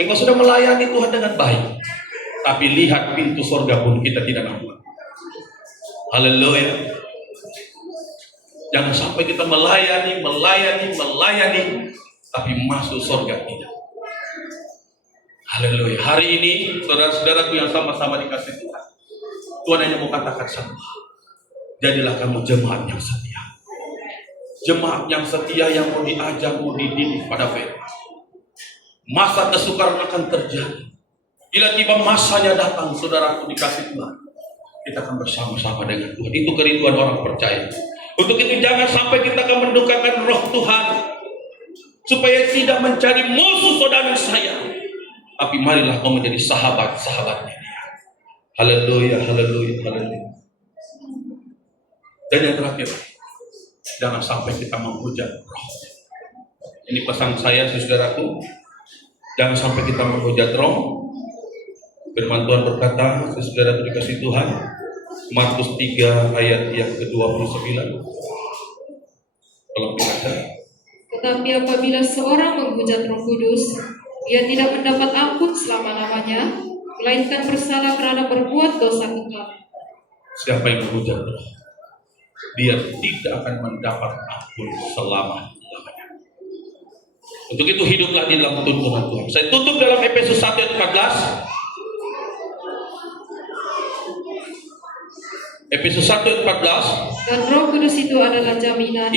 Engkau sudah melayani Tuhan dengan baik. Tapi lihat pintu sorga pun kita tidak nampak. Haleluya. Jangan sampai kita melayani, tapi masuk sorga tidak. Haleluya. Hari ini, saudara-saudaraku yang sama-sama dikasih Tuhan, Tuhan hanya mau katakan satu hal. Jadilah kamu jemaat yang setia. Jemaat yang setia, yang mau diajar, mau dididik pada firman. Masa kesukaran akan terjadi. Bila tiba masanya datang, saudaraku dikasih Tuhan, kita akan bersama-sama dengan Tuhan. Itu kerinduan orang percaya. Untuk itu jangan sampai kita akan mendukakan roh Tuhan, supaya tidak mencari musuh saudara saya. Tapi marilah kau menjadi sahabat-sahabatnya dia. Haleluya, haleluya, haleluya. Dan yang terakhir, jangan sampai kita menghujat roh. Ini pesan saya, saudaraku. Jangan sampai kita menghujat roh. Firman Tuhan berkata, saudaraku dikasih Tuhan, Markus 3 ayat yang ke-29. Kalau kita, Tetapi apabila seorang menghujat Roh Kudus, ia tidak mendapat ampun selama-lamanya, melainkan bersalah kerana berbuat dosa kekal. siapa yang menghujat roh, dia tidak akan mendapat ampun selama-lamanya. Untuk itu hiduplah di dalam tuntunan Tuhan. Saya tutup dalam Efesus 1 ayat 14. Efesus 1 ayat 14. Dan Roh Kudus itu adalah jaminan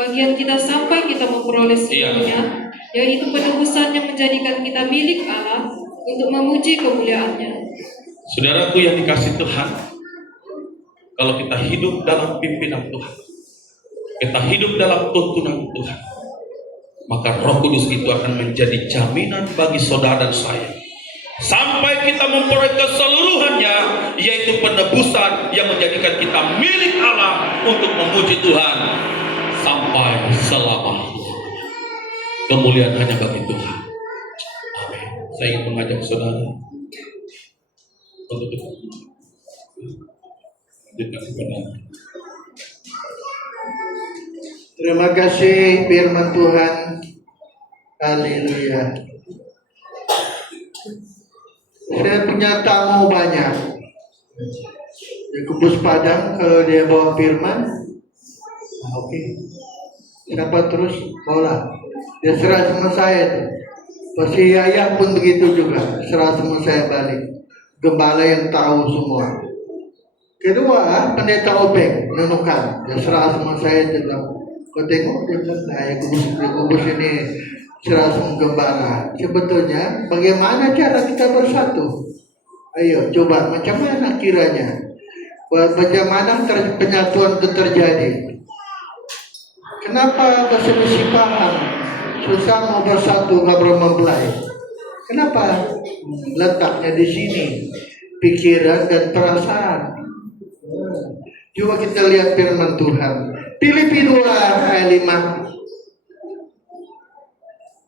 bagian kita sampai kita memperoleh seluruhnya, yaitu penebusan yang menjadikan kita milik Allah untuk memuji kemuliaan-Nya. Saudaraku yang dikasih Tuhan, kalau kita hidup dalam pimpinan Tuhan, kita hidup dalam tuntunan Tuhan, maka Roh Kudus itu akan menjadi jaminan bagi saudara dan saya sampai kita memperoleh keseluruhannya, yaitu penebusan yang menjadikan kita milik Allah untuk memuji Tuhan sampai selama-lamanya. Kemuliaan hanya bagi Tuhan. Amin. Saya ingin mengajak saudara untuk Terima kasih firman Tuhan. Haleluya. Saya punya tamu banyak. Di Kubus Padang kalau dia bawa firman, oke. Siapa terus bola. Dia serah sama saya tuh. Pasti ayah pun begitu juga. Serah sama saya balik. Gembala yang tahu semua. Kedua, pendeta Obeng Nunukan. Dia serah sama saya juga. Kau tengok dia bilang, nah, kubus ini serah sama gembala. Sebetulnya bagaimana cara kita bersatu? Ayo coba macam mana kiranya? Bagaimana penyatuan itu terjadi? Kenapa berselisih paham? Susah mau bersatu, nggak belum mempelai. Kenapa? Letaknya di sini, pikiran dan perasaan. Coba kita lihat firman Tuhan. Filipi 2 ayat 5.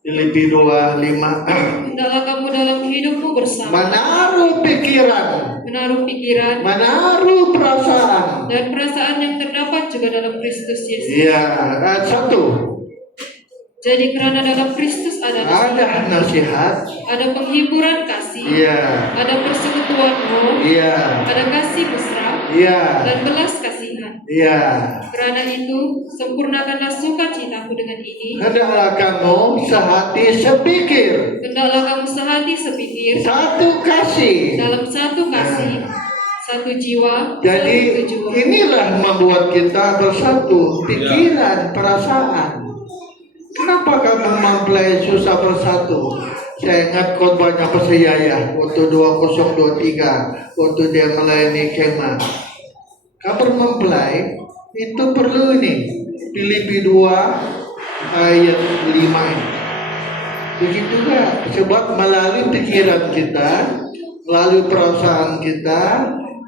Filipi 2:5. Hendaklah kamu dalam hidupmu bersama Menaruh pikiran, menaruh pikiran menaruh perasaan. dan perasaan yang terdapat juga dalam Kristus Yesus. Iya, ayat 1. Jadi karena dalam Kristus ada Ada nasihat. ada penghiburan kasih, Iya, ada persekutuan roh, iya, ada kasih mesra, iya, dan belas kasihan. iya. Karena itu, sempurnakanlah sukacitaku dengan ini. Hendaklah kamu sehati sepikir, Hendaklah kamu sehati sepikir, satu kasih. dalam satu kasih, satu jiwa, Jadi satu tujuan. inilah membuat kita bersatu, pikiran, perasaan. Kenapa kamu mempelai susah bersatu? Saya ingat khotbahnya Pastor Yaya waktu 2023 waktu dia melayani kemah. Kabar mempelai itu perlu ini. Filipi 2 ayat 5 ini. Begitu juga sebab melalui pikiran kita, melalui perasaan kita,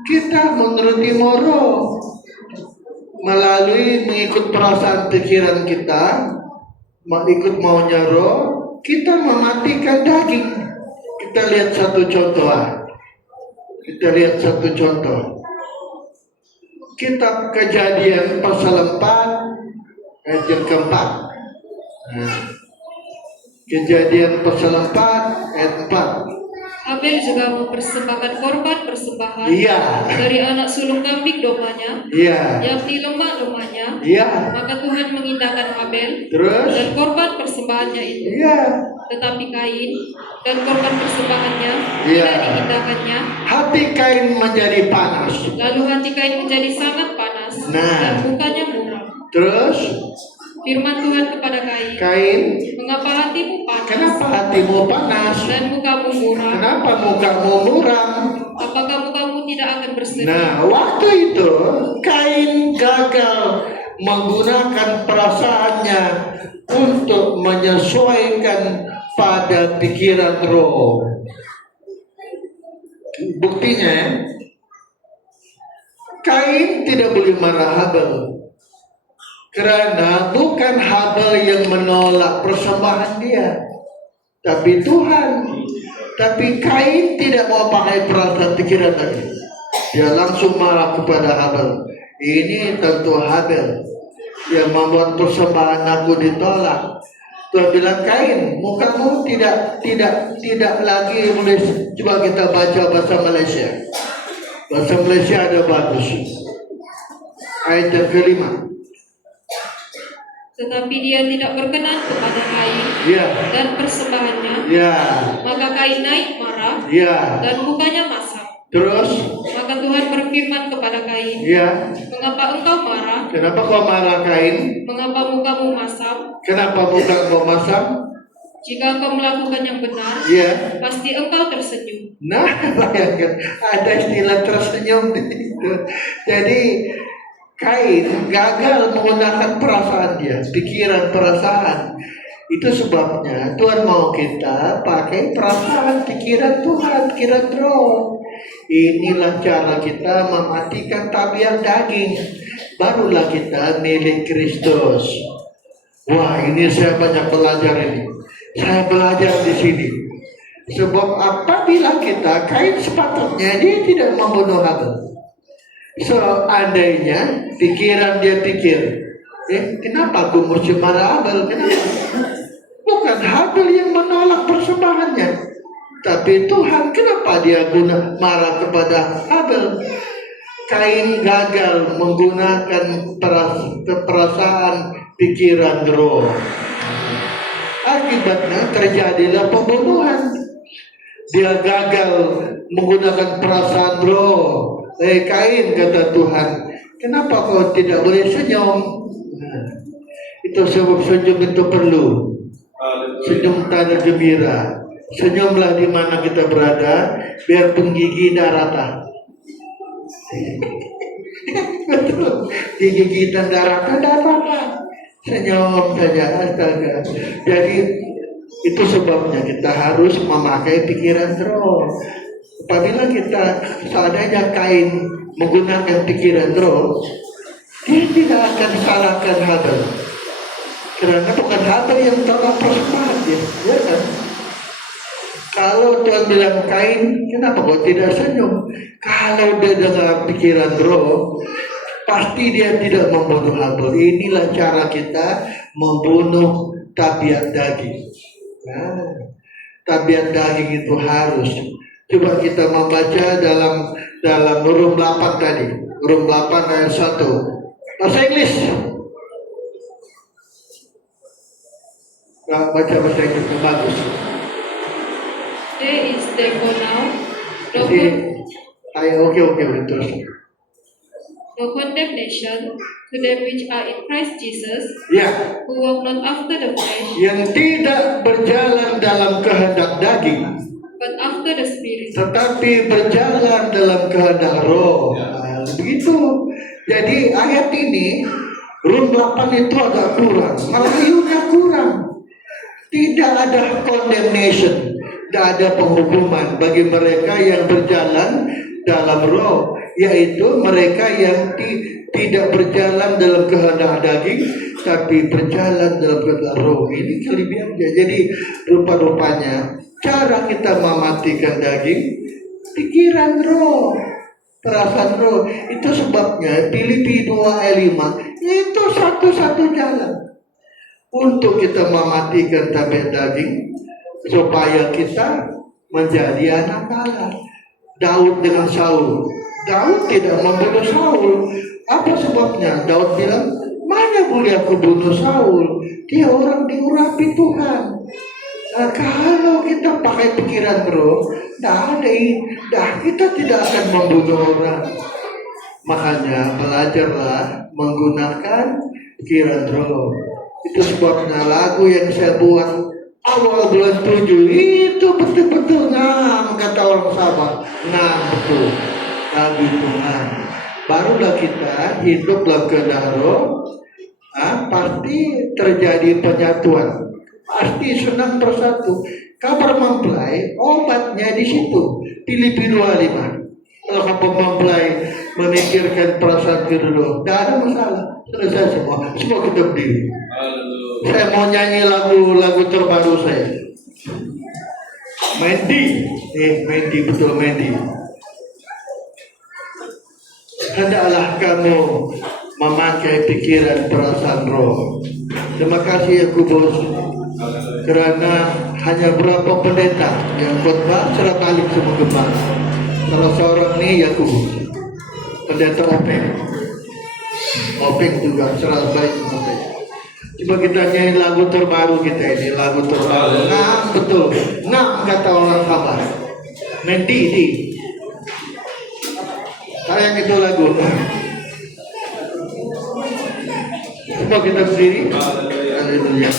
kita menuruti roh. Melalui mengikut perasaan pikiran kita, ikut maunya roh, kita mematikan daging. Kita lihat satu contoh. Kita lihat satu contoh. Kitab Kejadian pasal 4 ayat yang keempat. Kejadian pasal 4 ayat 4. Abel juga mempersembahkan korban persembahan Iya. dari anak sulung kambing dombanya, Iya. yakni lemak-lemaknya. Iya. Maka Tuhan mengindahkan Abel Terus? dan korban persembahannya itu. Iya. Tetapi Kain dan korban persembahannya Iya. tidak diindahkannya. Hati Kain menjadi panas. Lalu hati Kain menjadi sangat panas Nah. dan mukanya muram. Terus Firman Tuhan kepada Kain, Kain, mengapa hatimu panas kenapa hatimu panas? dan mukamu muram? Kenapa mukamu muram? Apakah mukamu tidak akan bersedih? Nah, waktu itu Kain gagal menggunakan perasaannya untuk menyesuaikan pada pikiran roh. Buktinya, Kain tidak boleh marah Habel. Karena bukan Habel yang menolak persembahan dia, tapi Tuhan. Tapi Kain tidak mau pakai perasaan pikiran tadi. Dia langsung marah kepada Habel. Ini tentu Habel yang membuat persembahan aku ditolak. Tuhan bilang, Kain, mukamu tidak lagi boleh. Coba kita baca bahasa Malaysia. Bahasa Malaysia ada bagus. Ayat yang kelima. Tetapi dia tidak berkenan kepada Kain Ya, dan persembahannya. ya, Maka Kain naik marah ya. dan mukanya masam. Terus, Maka Tuhan berfirman kepada Kain, ya. mengapa engkau marah? Kenapa kau marah Kain? Mengapa mukamu masam? Kenapa muka kau masam? Jika engkau melakukan yang benar, Ya. pasti engkau tersenyum. Nah, bayangkan ada istilah tersenyum di situ. Jadi Kain gagal menggunakan perasaan dia, pikiran perasaan. Itu sebabnya Tuhan mau kita pakai perasaan, pikiran Tuhan, pikiran roh. Inilah cara kita mematikan tabiat daging. Barulah kita milik Kristus. Wah, ini saya banyak belajar ini. Saya belajar di sini. Sebab apabila kita Kain sepatutnya dia tidak membunuh Habel. Seandainya pikiran dia pikir, kenapa aku mesti marah Habel? Kenapa? Bukan Habel yang menolak persembahannya, tapi Tuhan. Kenapa dia marah kepada Habel? Kain gagal menggunakan perasaan, pikiran roh. Akibatnya terjadilah pembunuhan. Dia gagal menggunakan perasaan roh. Kain, kata Tuhan, kenapa kau tidak boleh senyum? Nah, itu sebab senyum itu perlu. Senyum tanda gembira. Senyumlah di mana kita berada, biarpun gigi tidak rata. Betul, gigi kita tidak rata, tidak apa-apa. Senyum saja, astaga. Jadi Itu sebabnya kita harus memakai pikiran roh. Apabila kita seandainya Kain menggunakan pikiran roh, dia tidak akan salahkan Habel. Karena bukan Habel yang telah persembahan, ya kan? Kalau Tuhan bilang Kain, kenapa kau tidak senyum? Kalau dia dengan pikiran roh, pasti dia tidak membunuh Habel. Inilah cara kita membunuh tabiat daging. Nah, tabiat daging itu harus. Coba kita membaca dalam Rum 8 tadi. Rum 8 ayat 1. Bahasa Inggris. Baca bahasa Inggris yang bagus. There is therefore now Jadi, oke, terus. no condemnation to them which are in Christ Jesus, Ya, who walk not after the flesh, yang tidak berjalan dalam kehendak daging, but after the Spirit. tetapi berjalan dalam kehendak roh. Nah, begitu. Jadi ayat ini Rum 8 itu agak kurang, malah ayatnya kurang. Tidak ada condemnation, tidak ada penghukuman bagi mereka yang berjalan dalam roh, yaitu mereka yang tidak berjalan dalam kehendak daging, tapi berjalan dalam kehendak roh. Ini kelebihannya. Jadi rupa-rupanya cara kita mematikan daging, pikiran roh, perasaan roh. Itu sebabnya Filipi 2 ayat 5 itu satu-satu jalan untuk kita mematikan tabiat daging, supaya kita menjadi anak Allah. Daud dengan Saul, Daud tidak membunuh Saul. Apa sebabnya? Daud bilang, mana boleh aku bunuh Saul? Dia orang diurapi Tuhan. Nah, kalau kita pakai pikiran roh, kita tidak akan membunuh orang. Makanya belajarlah menggunakan pikiran roh. Itu sebabnya lagu yang saya buat awal bulan 7 itu betul-betul ngam, kata orang Sabah. Ngam betul. Lagu Tuhan. Barulah kita hidup dalam kehendak roh. Pasti terjadi penyatuan. Pasti senang bersatu. Kabar mempelai, obatnya di situ. Filipi 2:5. Kalau kabar mempelai memikirkan perasaan kedua, tidak ada masalah. Selesai semua. Semua kita berdiri. Saya mau nyanyi lagu terbaru saya. Mandy, betul Mandy. Hendaklah kamu memakai pikiran perasaan roh. Terima kasih Yakubus, karena hanya berapa pendeta yang khotbah secara kali semua gembala. Salah seorang ini Yakubus, pendeta Openg juga secara baik Openg. Coba kita nyanyi lagu terbaru kita ini, lagu terbaru. Nah, betul. Nah, kata orang kabar. Mendi. Sayang itu lagu. Coba kita berdiri. Haleluya.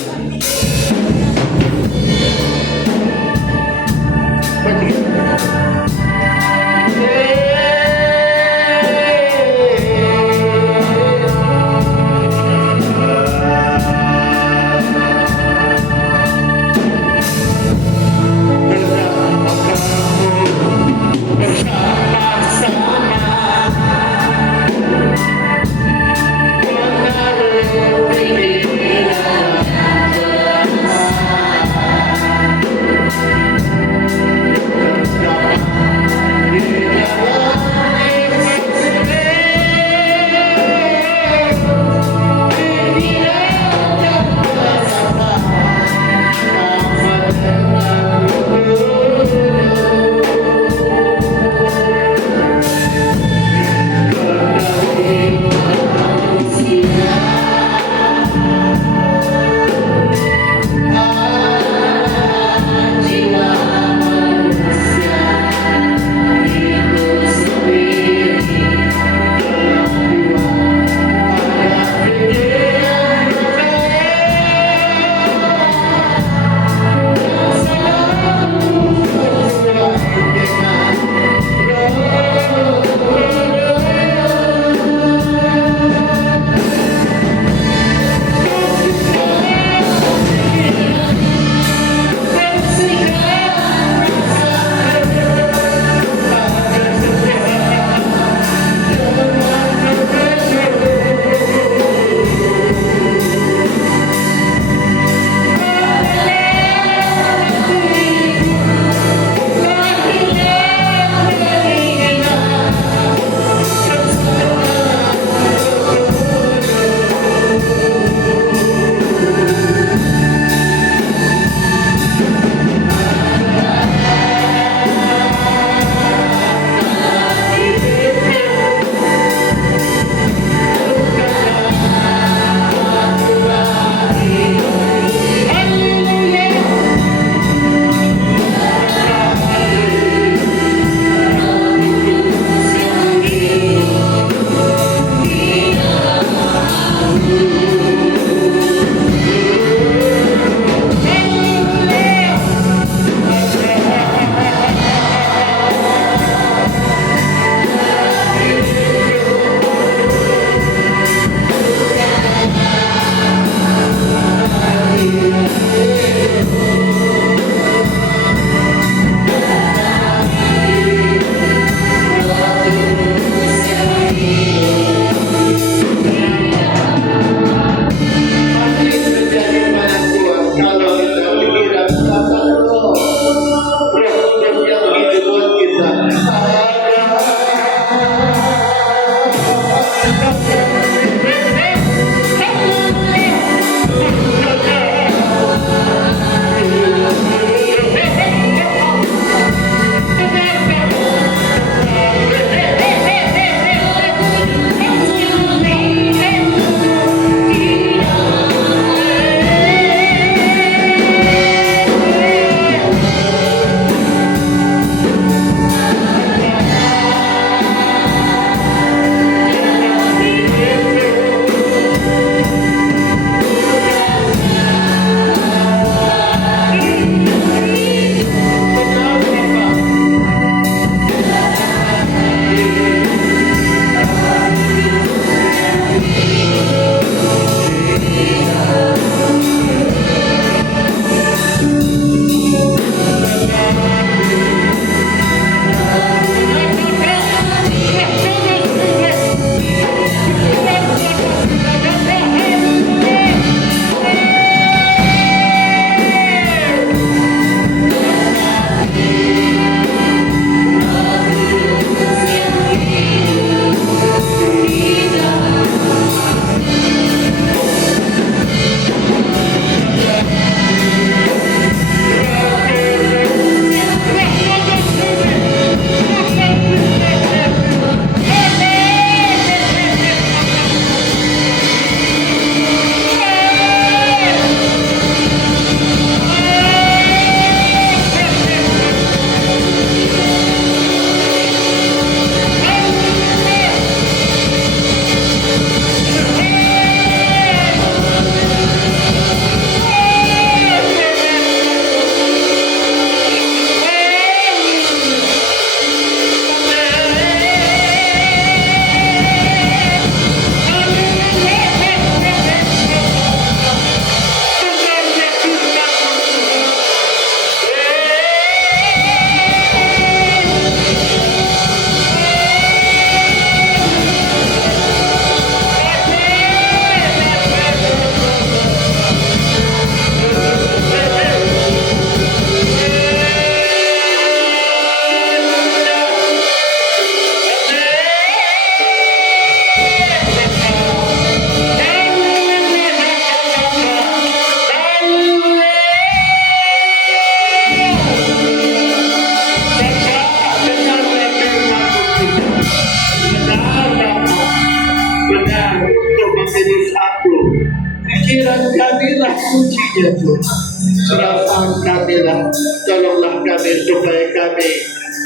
Pikiran kamilah kuncinya Tuhan. Perasaan kamilah, tolonglah kami supaya kami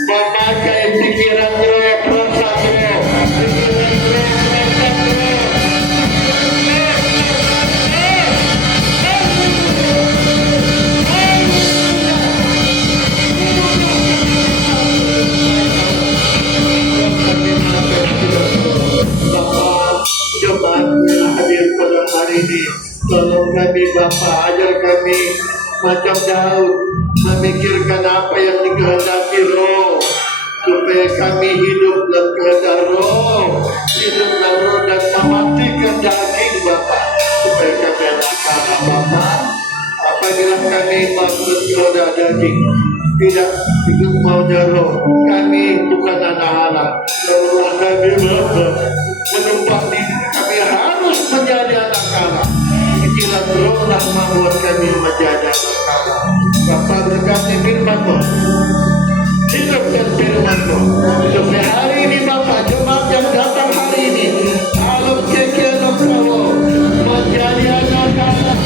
memakai pikiran roh, perasaan roh, Bapak, jemaat yang hadir pada hari ini, tolong kami Bapak, ajar kami macam Daud memikirkan apa yang dikehendaki roh, supaya kami hidup dalam kehendak roh, hidup dalam roh dan mematikan daging Bapak, supaya kami anak-anak Bapak. Apabila kami masuk kehendak daging, tidak ikut maunya roh, kami bukan anak-anak. Tolonglah kami Bapak, menumpang diri kami harus menjadi anak-anak. Pikiran rohlah membuat kami menjadi anak-anak. Bapak berkati firman-Mu, hidupkan firman-Mu, supaya hari ini Bapak, jemaat yang datang hari ini, alam kekian Engkau menjadi anak-anak.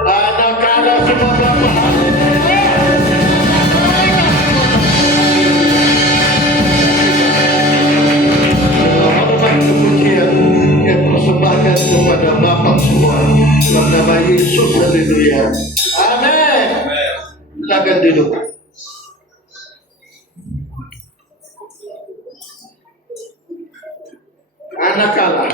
Anak-anak semua Bapak. Hormat kepujian yang persembahkan kepada Bapak semua dalam nama Yesus, haleluya. Amin. Silakan duduk. Anak-anak